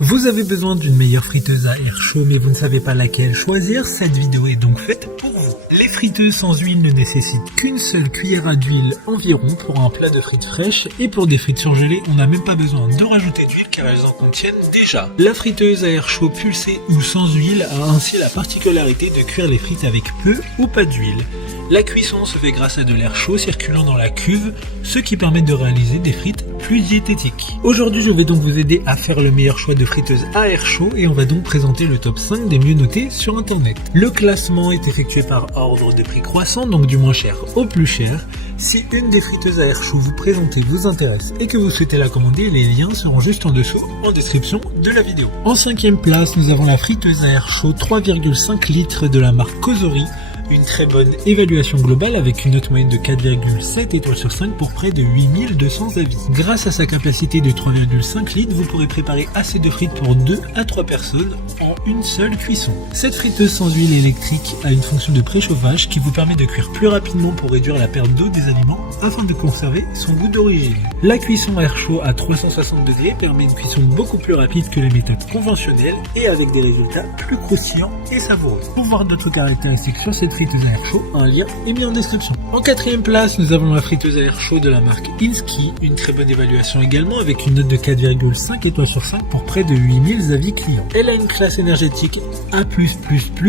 Vous avez besoin d'une meilleure friteuse à air chaud mais vous ne savez pas laquelle choisir, cette vidéo est donc faite pour vous. Les friteuses sans huile ne nécessitent qu'une seule cuillère d'huile environ pour un plat de frites fraîches et pour des frites surgelées on n'a même pas besoin de rajouter d'huile car elles en contiennent déjà. La friteuse à air chaud pulsée ou sans huile a ainsi la particularité de cuire les frites avec peu ou pas d'huile. La cuisson se fait grâce à de l'air chaud circulant dans la cuve, ce qui permet de réaliser des frites plus diététiques. Aujourd'hui, je vais donc vous aider à faire le meilleur choix de friteuse à air chaud et on va donc présenter le top 5 des mieux notés sur internet. Le classement est effectué par ordre de prix croissant, donc du moins cher au plus cher. Si une des friteuses à air chaud vous présentez vous intéresse et que vous souhaitez la commander, les liens seront juste en dessous en description de la vidéo. En 5e place, nous avons la friteuse à air chaud 3,5 litres de la marque Cosori. Une très bonne évaluation globale avec une note moyenne de 4,7 étoiles sur 5 pour près de 8200 avis. Grâce à sa capacité de 3,5 litres, vous pourrez préparer assez de frites pour 2 à 3 personnes en une seule cuisson. Cette friteuse sans huile électrique a une fonction de préchauffage qui vous permet de cuire plus rapidement pour réduire la perte d'eau des aliments afin de conserver son goût d'origine. La cuisson à air chaud à 360 degrés permet une cuisson beaucoup plus rapide que les méthodes conventionnelles et avec des résultats plus croustillants et savoureux. Pour voir d'autres caractéristiques sur cette friteuse à air chaud, un lien est mis en description. En 4e place, nous avons la friteuse à air chaud de la marque Inski, une très bonne évaluation également avec une note de 4,5 étoiles sur 5 pour près de 8000 avis clients. Elle a une classe énergétique A+++,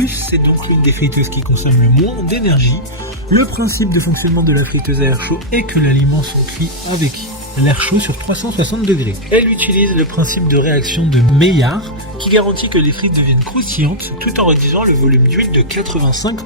c'est donc l'une des friteuses qui consomme le moins d'énergie. Le principe de fonctionnement de la friteuse à air chaud est que l'aliment soit cuit avec l'air chaud sur 360 degrés. Elle utilise le principe de réaction de Maillard qui garantit que les frites deviennent croustillantes tout en réduisant le volume d'huile de 85%.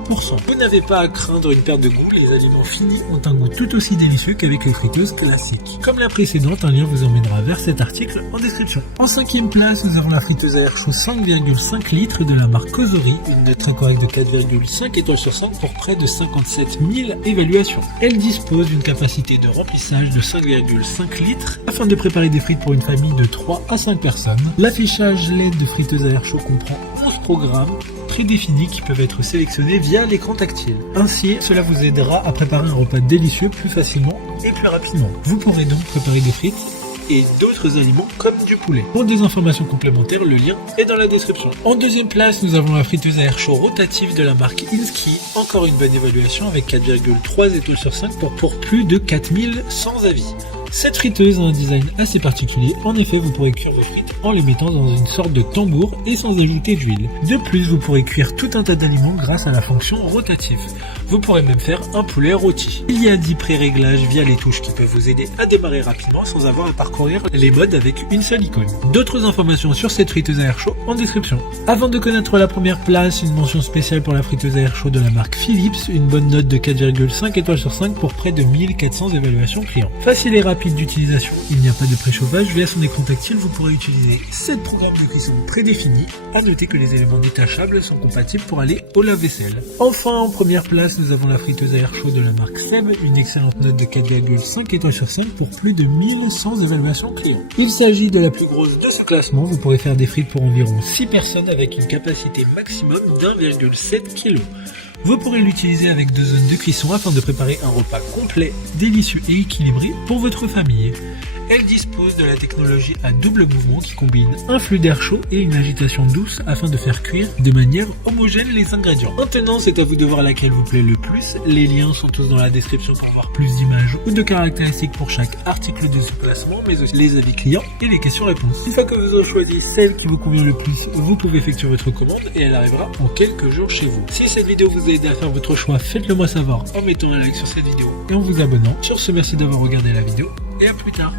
Vous n'avez pas à craindre une perte de goût, les aliments finis ont un goût tout aussi délicieux qu'avec les friteuses classiques. Comme la précédente, un lien vous emmènera vers cet article en description. En 5e place, nous avons la friteuse à air chaud 5,5 litres de la marque Cosori, une note très correcte de 4,5 étoiles sur 5 pour près de 57 000 évaluations. Elle dispose d'une capacité de remplissage de 5,5 litres afin de préparer des frites pour une famille de 3 à 5 personnes. L'affichage LED de friteuse à air chaud comprend 11 programmes prédéfinis qui peuvent être sélectionnés via l'écran tactile. Ainsi, cela vous aidera à préparer un repas délicieux plus facilement et plus rapidement. Vous pourrez donc préparer des frites et d'autres aliments comme du poulet. Pour des informations complémentaires, le lien est dans la description. En 2e place, nous avons la friteuse à air chaud rotative de la marque Inski, encore une bonne évaluation avec 4,3 étoiles sur 5 pour plus de 4100 avis. Cette friteuse a un design assez particulier, en effet vous pourrez cuire vos frites en les mettant dans une sorte de tambour et sans ajouter d'huile. De plus vous pourrez cuire tout un tas d'aliments grâce à la fonction rotative. Vous pourrez même faire un poulet rôti. Il y a 10 pré-réglages via les touches qui peuvent vous aider à démarrer rapidement sans avoir à parcourir les modes avec une seule icône. D'autres informations sur cette friteuse à air chaud en description. Avant de connaître la première place, une mention spéciale pour la friteuse à air chaud de la marque Philips, une bonne note de 4,5 étoiles sur 5 pour près de 1400 évaluations clients. Facile et rapide d'utilisation, il n'y a pas de préchauffage, via son écran tactile vous pourrez utiliser 7 programmes de cuisson prédéfinis. À noter que les éléments détachables sont compatibles pour aller au lave-vaisselle. Enfin en première place nous avons la friteuse à air chaud de la marque Seb, une excellente note de 4,5 étoiles sur 5 pour plus de 1100 évaluations clients. Il s'agit de la plus grosse de ce classement, vous pourrez faire des frites pour environ 6 personnes avec une capacité maximum d'1,7 kg. Vous pourrez l'utiliser avec 2 zones de cuisson afin de préparer un repas complet, délicieux et équilibré pour votre famille. Elle dispose de la technologie à double mouvement qui combine un flux d'air chaud et une agitation douce afin de faire cuire de manière homogène les ingrédients. Maintenant, c'est à vous de voir laquelle vous plaît le plus. Les liens sont tous dans la description pour avoir plus d'images ou de caractéristiques pour chaque article de ce classement, mais aussi les avis clients et les questions-réponses. Une fois que vous aurez choisi celle qui vous convient le plus, vous pouvez effectuer votre commande et elle arrivera en quelques jours chez vous. Si cette vidéo vous a aidé à faire votre choix, faites-le moi savoir en mettant un like sur cette vidéo et en vous abonnant. Sur ce, merci d'avoir regardé la vidéo et à plus tard.